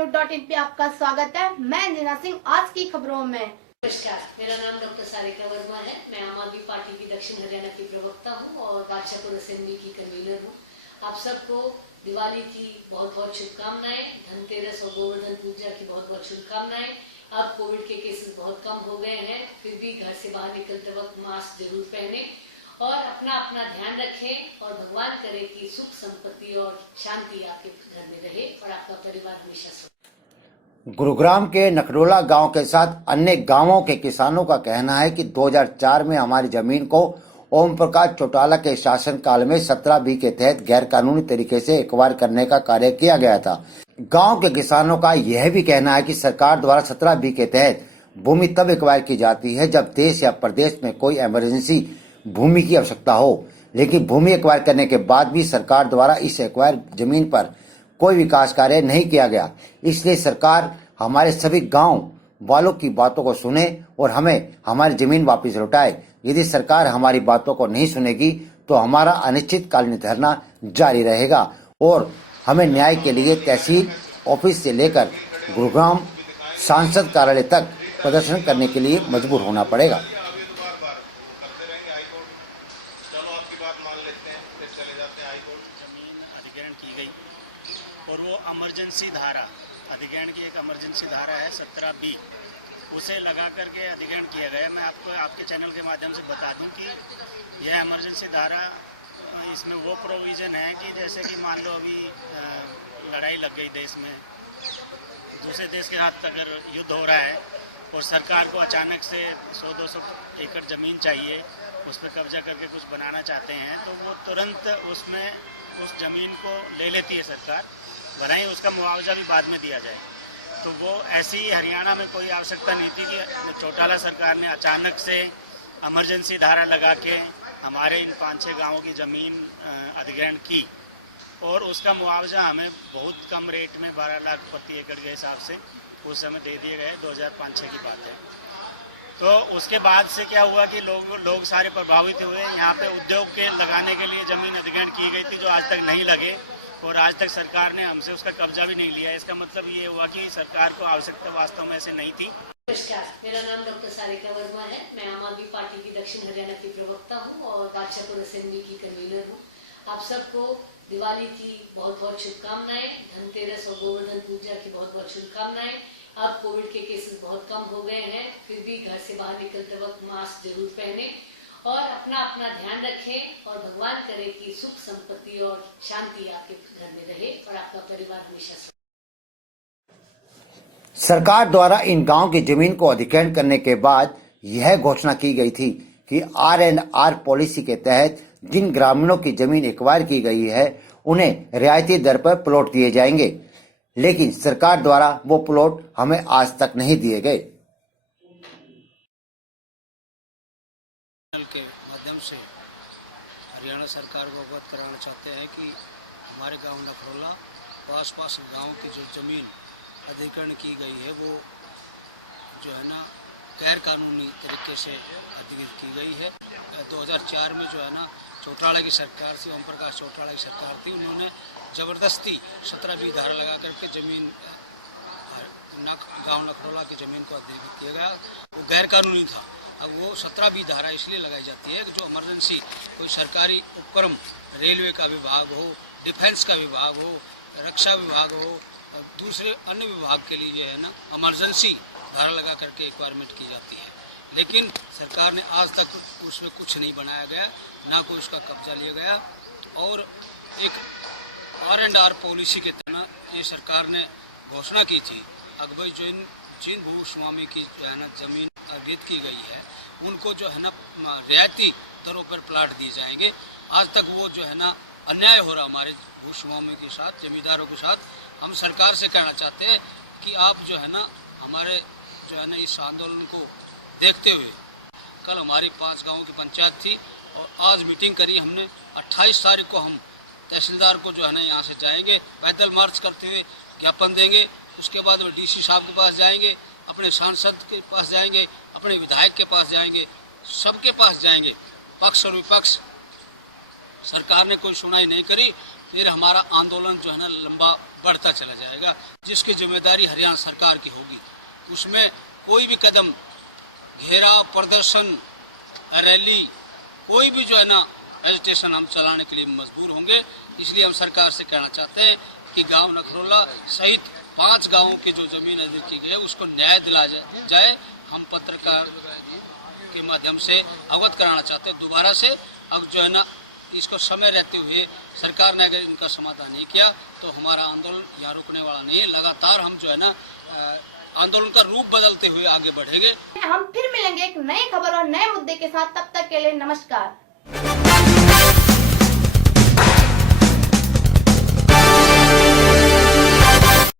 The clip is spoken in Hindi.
न्यूज़.इन पे आपका स्वागत है। मैं अंजना सिंह। आज की खबरों में नमस्कार, मेरा नाम डॉक्टर सारिका वर्मा है। मैं आम आदमी पार्टी की दक्षिण हरियाणा की प्रवक्ता हूं और बादशाहपुर असेंबली की कन्वीनर हूं। आप सबको दिवाली की बहुत बहुत शुभकामनाएं, धनतेरस और गोवर्धन पूजा की बहुत बहुत शुभकामनाएं। अब कोविड के केसेस बहुत कम हो गए हैं, फिर भी घर से बाहर निकलते वक्त मास्क जरूर पहने और अपना अपना ध्यान रखें और भगवान करे कि सुख संपत्ति और शांति आपके घर में रहे और आपका परिवार हमेशा सुख। गुरुग्राम के नखरोला गांव के साथ अन्य गांवों के किसानों का कहना है कि 2004 में हमारी जमीन को ओम प्रकाश चौटाला के शासनकाल में 17B के तहत गैरकानूनी तरीके से एक्वायर करने का कार्य किया गया था। गांव के किसानों का यह भी कहना है कि सरकार द्वारा 17B के तहत भूमि तब एक्वायर की जाती है जब देश या प्रदेश में कोई इमरजेंसी भूमि की आवश्यकता हो, लेकिन भूमि एक्वायर करने के बाद भी सरकार द्वारा इस एक्वायर जमीन पर कोई विकास कार्य नहीं किया गया। इसलिए सरकार हमारे सभी गांव वालों की बातों को सुने और हमें हमारी जमीन वापस लौटाए। यदि सरकार हमारी बातों को नहीं सुनेगी तो हमारा अनिश्चितकालीन धरना जारी रहेगा और हमें न्याय के लिए तहसील ऑफिस से लेकर गुरुग्राम सांसद कार्यालय तक प्रदर्शन करने के लिए मजबूर होना पड़ेगा। जमीन अधिग्रहण की गई और वो इमरजेंसी धारा, अधिग्रहण की एक इमरजेंसी धारा है 17B, उसे लगा करके अधिग्रहण किया गया। मैं आपको आपके चैनल के माध्यम से बता दूं कि यह इमरजेंसी धारा, इसमें वो प्रोविज़न है कि जैसे कि मान लो अभी लड़ाई लग गई देश में, दूसरे देश के साथ अगर युद्ध हो रहा है और सरकार को अचानक से 100-200 एकड़ ज़मीन चाहिए, उस पर कब्जा करके कुछ बनाना चाहते हैं, तो वो तुरंत उसमें उस ज़मीन को ले लेती है सरकार, भले ही उसका मुआवजा भी बाद में दिया जाए। तो वो ऐसी हरियाणा में कोई आवश्यकता नहीं थी कि चौटाला सरकार ने अचानक से इमरजेंसी धारा लगा के हमारे इन 5-6 गाँवों की ज़मीन अधिग्रहण की और उसका मुआवजा हमें बहुत कम रेट में 12 लाख प्रति एकड़ के हिसाब से उस समय दे दिए गए। 2005-6 की बात है। तो उसके बाद से क्या हुआ कि लोग सारे प्रभावित हुए। यहाँ पे उद्योग के लगाने के लिए ज़मीन अधिग्रहण की गई थी जो आज तक नहीं लगे और आज तक सरकार ने हमसे उसका कब्जा भी नहीं लिया। इसका मतलब ये हुआ कि सरकार को आवश्यकता वास्तव में ऐसे नहीं थी। नमस्कार, मेरा नाम डॉक्टर सारिका वर्मा है। मैं आम आदमी पार्टी की दक्षिण हरियाणा की प्रवक्ता हूँ और बादशाहपुर असेंबली की कन्वीनर हूँ। आप सबको दिवाली की बहुत बहुत शुभकामनाएं, धनतेरस और गोवर्धन पूजा की बहुत बहुत शुभकामनाएं। अब कोविड के केसेस बहुत कम हो गए हैं, फिर भी घर से बाहर निकलते वक्त मास्क जरूर पहने और अपना अपना ध्यान रखें और भगवान करे कि सुख संपत्ति और शांति आपके घर में रहे और आपका परिवार हमेशा सुख। सरकार द्वारा इन गांव की जमीन को अधिग्रहण करने के बाद यह घोषणा की गई थी कि R&R पॉलिसी के तहत जिन ग्रामीणों की जमीन एक्वायर की गई है उन्हें रियायती दर पर प्लॉट दिए जाएंगे, लेकिन सरकार द्वारा वो प्लॉट हमें आज तक नहीं दिए गए। के माध्यम से हरियाणा सरकार को अवगत कराना चाहते हैं कि हमारे गांव नखरोला और आसपास गांव की जो ज़मीन अधिग्रहण की गई है वो जो है ना गैर कानूनी तरीके से अधिग्रहित की गई है। 2004 में जो है ना चौटाला की सरकार थी, ओम प्रकाश चौटाला की सरकार थी, उन्होंने ज़बरदस्ती 17B धारा लगा करके ज़मीन गांव नखरोला की ज़मीन को अधिग्रहित किया गया। वो गैर कानूनी था। अब वो 17B धारा इसलिए लगाई जाती है कि जो इमरजेंसी कोई सरकारी उपक्रम, रेलवे का विभाग हो, डिफेंस का विभाग हो, रक्षा विभाग हो, दूसरे अन्य विभाग के लिए जो है ना इमरजेंसी धारा लगा करके एक्वायरमेंट की जाती है। लेकिन सरकार ने आज तक उसमें कुछ नहीं बनाया गया, ना कोई उसका कब्जा लिया गया। और एक R&R पॉलिसी के तहत ये सरकार ने घोषणा की थी कि भाई जिन भूस्वामी की जो है ना ज़मीन अधिग्रहित की गई है उनको जो है ना रियायती दरों पर प्लाट दिए जाएंगे। आज तक वो जो है ना अन्याय हो रहा हमारे भूस्वामी के साथ, जमींदारों के साथ। हम सरकार से कहना चाहते हैं कि आप जो है ना हमारे जो है ना इस आंदोलन को देखते हुए, कल हमारी 5 गाँवों की पंचायत थी और आज मीटिंग करी हमने। 28 तारीख को हम तहसीलदार को जो है ना यहाँ से जाएंगे, पैदल मार्च करते हुए ज्ञापन देंगे। उसके बाद वो DC साहब के पास जाएंगे, अपने सांसद के पास जाएंगे, अपने विधायक के पास जाएंगे, सबके पास जाएंगे। पक्ष और विपक्ष सरकार ने कोई सुनाई नहीं करी फिर हमारा आंदोलन जो है ना लंबा बढ़ता चला जाएगा, जिसकी जिम्मेदारी हरियाणा सरकार की होगी। उसमें कोई भी कदम, घेराव, प्रदर्शन, रैली, कोई भी जो है ना एजिटेशन हम चलाने के लिए मजबूर होंगे। इसलिए हम सरकार से कहना चाहते हैं कि गांव नखरोला सहित 5 गांवों की जो जमीन अधिग्रहण की गई है उसको न्याय दिलाया जाए। हम पत्रकार के माध्यम से अवगत कराना चाहते हैं दोबारा से। अब जो है ना इसको समय रहते हुए सरकार ने अगर इनका समाधान नहीं किया तो हमारा आंदोलन यहाँ रुकने वाला नहीं है। लगातार हम जो है ना आंदोलन का रूप बदलते हुए आगे बढ़ेंगे। हम फिर मिलेंगे एक नई खबर और नए मुद्दे के साथ। तब तक के लिए नमस्कार।